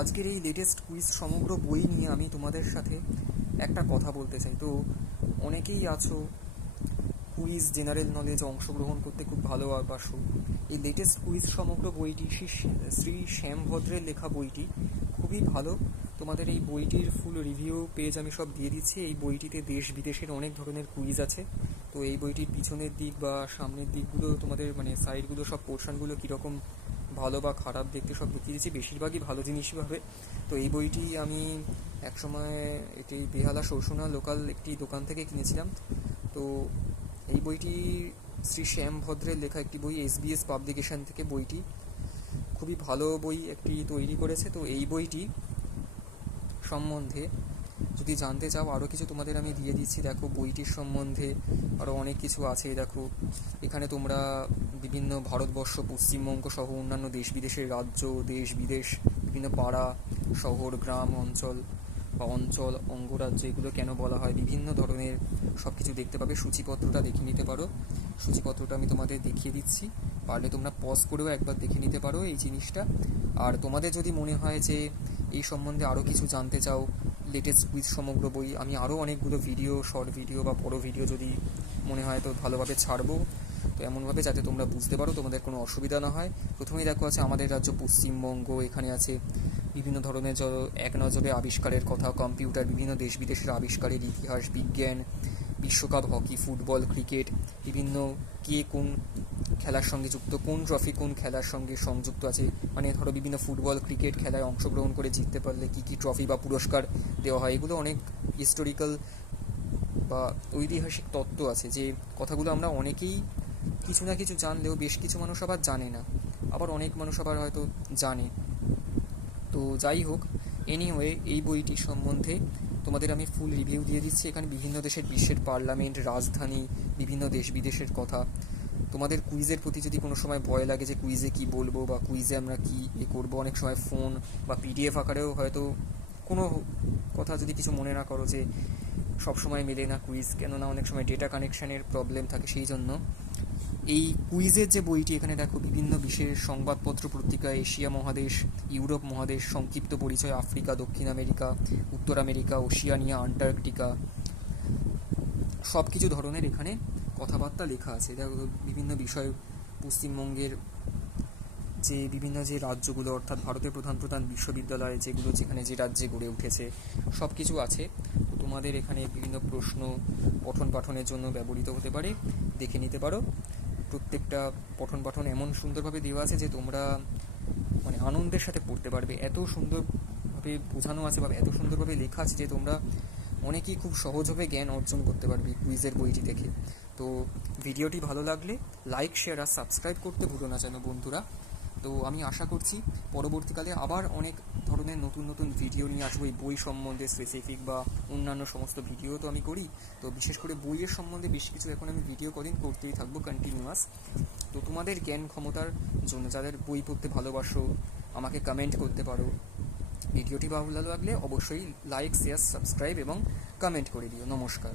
আজকের এই latest quiz সমগ্র বই নিয়ে আমি তোমাদের সাথে একটা কথা বলতে চাই। তো অনেকেই আছো কুইজ জেনারেল নলেজ অংশগ্রহণ করতে খুব ভালোবাসো। এই লেটেস্ট কুইজ সমগ্র বইটি শ্রী শ্যাম ভদ্রের লেখা বইটি খুবই ভালো। তোমাদের এই বইটির ফুল রিভিউ পেজ আমি সব দিয়ে দিচ্ছি। এই বইটিতে দেশ বিদেশের অনেক ধরনের কুইজ আছে। তো এই বইটির পিছনের দিক বা সামনের দিকগুলো তোমাদের সাইডগুলো সব পোর্শনগুলো কীরকম ভালো বা খারাপ দেখতে সব দেখিয়ে দিচ্ছি, বেশিরভাগই ভালো জিনিসই পাবে। তো এই বইটি আমি একসময় এটি বেহালা সরসোনা লোকাল একটি দোকান থেকে কিনেছিলাম। তো এই বইটি শ্রী শ্যাম ভদ্রের লেখা একটি বই, SBS পাবলিকেশন থেকে বইটি খুবই ভালো বই একটি তৈরি করেছে। তো এই বইটি সম্বন্ধে যদি জানতে চাও আরও কিছু তোমাদের আমি দিয়ে দিচ্ছি। দেখো বইটির সম্বন্ধে আরও অনেক কিছু আছে। দেখো এখানে তোমরা বিভিন্ন ভারতবর্ষ, পশ্চিমবঙ্গ সহ অন্যান্য দেশ বিদেশের রাজ্য, দেশ বিদেশ, বিভিন্ন পাড়া, শহর, গ্রাম, অঞ্চল বা অঞ্চল, অঙ্গরাজ্য এগুলো কেন বলা হয়, বিভিন্ন ধরনের সব কিছু দেখতে পাবে। সূচিপত্রটা দেখে নিতে পারো। সূচিপত্রটা আমি তোমাদের দেখিয়ে দিচ্ছি, পারলে তোমরা পজ করেও একবার দেখে নিতে পারো এই জিনিসটা। আর তোমাদের যদি মনে হয় যে এই সম্বন্ধে আরও কিছু জানতে চাও, লেটেস্ট কুইজ সমগ্র বই আমি আরও অনেকগুলো ভিডিও, শর্ট ভিডিও বা বড় ভিডিও যদি মনে হয় তো ভালোভাবে ছাড়বো। তো এমনভাবে যাতে তোমরা বুঝতে পারো, তোমাদের কোনো অসুবিধা না হয়। প্রথমেই দেখো আছে আমাদের রাজ্য পশ্চিমবঙ্গ। এখানে আছে বিভিন্ন ধরনের এক নজরে আবিষ্কারের কথা, কম্পিউটার, বিভিন্ন দেশ বিদেশের আবিষ্কারের ইতিহাস, বিজ্ঞান, বিশ্বকাপ, হকি, ফুটবল, ক্রিকেট, বিভিন্ন কে কোন খেলার সঙ্গে যুক্ত, কোন ট্রফি কোন খেলার সঙ্গে সংযুক্ত আছে, ধরো বিভিন্ন ফুটবল, ক্রিকেট খেলায় অংশগ্রহণ করে জিততে পারলে কী কী ট্রফি বা পুরস্কার দেওয়া হয়। এগুলো অনেক হিস্টোরিক্যাল বা ঐতিহাসিক তত্ত্ব আছে, যে কথাগুলো আমরা অনেকেই কিছু না কিছু জানলেও বেশ কিছু মানুষ আবার জানে না, আবার অনেক মানুষ আবার হয়তো জানে। তো যাই হোক, এনিওয়ে এই বইটি সম্বন্ধে তোমাদের আমি ফুল রিভিউ দিয়ে দিচ্ছি। এখানে বিভিন্ন দেশের বিশ্বের পার্লামেন্ট, রাজধানী, বিভিন্ন দেশ বিদেশের কথা। তোমাদের কুইজের প্রতি যদি কোনো সময় ভয় লাগে যে কুইজে কি বলবো বা কুইজে আমরা কি করবো, অনেক সময় ফোন বা PDF আকারেও হয়তো কোনো কথা যদি কিছু মনে না করো যে সব সময় মেলে না কুইজ, কেননা অনেক সময় ডেটা কানেকশানের প্রবলেম থাকে, সেই জন্য এই কুইজের যে বইটি এখানে দেখো বিভিন্ন বিশেষ সংবাদপত্র, পত্রিকা, এশিয়া মহাদেশ, ইউরোপ মহাদেশ, সংক্ষিপ্ত পরিচয়, আফ্রিকা, দক্ষিণ আমেরিকা, উত্তর আমেরিকা, ওশিয়ানিয়া, আন্টার্কটিকা, সব কিছু ধরনের এখানে কথাবার্তা লেখা আছে। দেখো বিভিন্ন বিষয়, পশ্চিমবঙ্গের যে বিভিন্ন যে রাজ্যগুলো, অর্থাৎ ভারতের প্রধান প্রধান বিশ্ববিদ্যালয় যেগুলো যেখানে যে রাজ্যে গড়ে উঠেছে সব কিছু আছে। তোমাদের এখানে বিভিন্ন প্রশ্ন পঠন পাঠনের জন্য ব্যবহৃত হতে পারে, দেখে নিতে পারো। প্রত্যেকটা পঠন পাঠন এমন সুন্দরভাবে দেওয়া আছে যে তোমরা আনন্দের সাথে পড়তে পারবে। এত সুন্দরভাবে বোঝানো আছে বা এত সুন্দরভাবে লেখা আছে যে তোমরা অনেকেই খুব সহজভাবে জ্ঞান অর্জন করতে পারবে কুইজের বইটি দেখে। তো ভিডিওটি ভালো লাগলে লাইক, শেয়ার আর সাবস্ক্রাইব করতে ভুলো না যেন বন্ধুরা। তো আমি আশা করছি পরবর্তীকালে আবার অনেক ধরনের নতুন নতুন ভিডিও নিয়ে আসবো এই বই সম্বন্ধে স্পেসিফিক, বা অন্যান্য সমস্ত ভিডিও তো আমি করি। তো বিশেষ করে বইয়ের সম্বন্ধে বেশ কিছু এখন আমি ভিডিও করতেই থাকবো কন্টিনিউয়াস। তো তোমাদের জ্ঞান ক্ষমতার জন্য যাদের বই পড়তে ভালোবাসো আমাকে কমেন্ট করতে পারো। ভিডিওটি ভালো লাগলে অবশ্যই লাইক, শেয়ার, সাবস্ক্রাইব এবং কমেন্ট করে দিও। নমস্কার।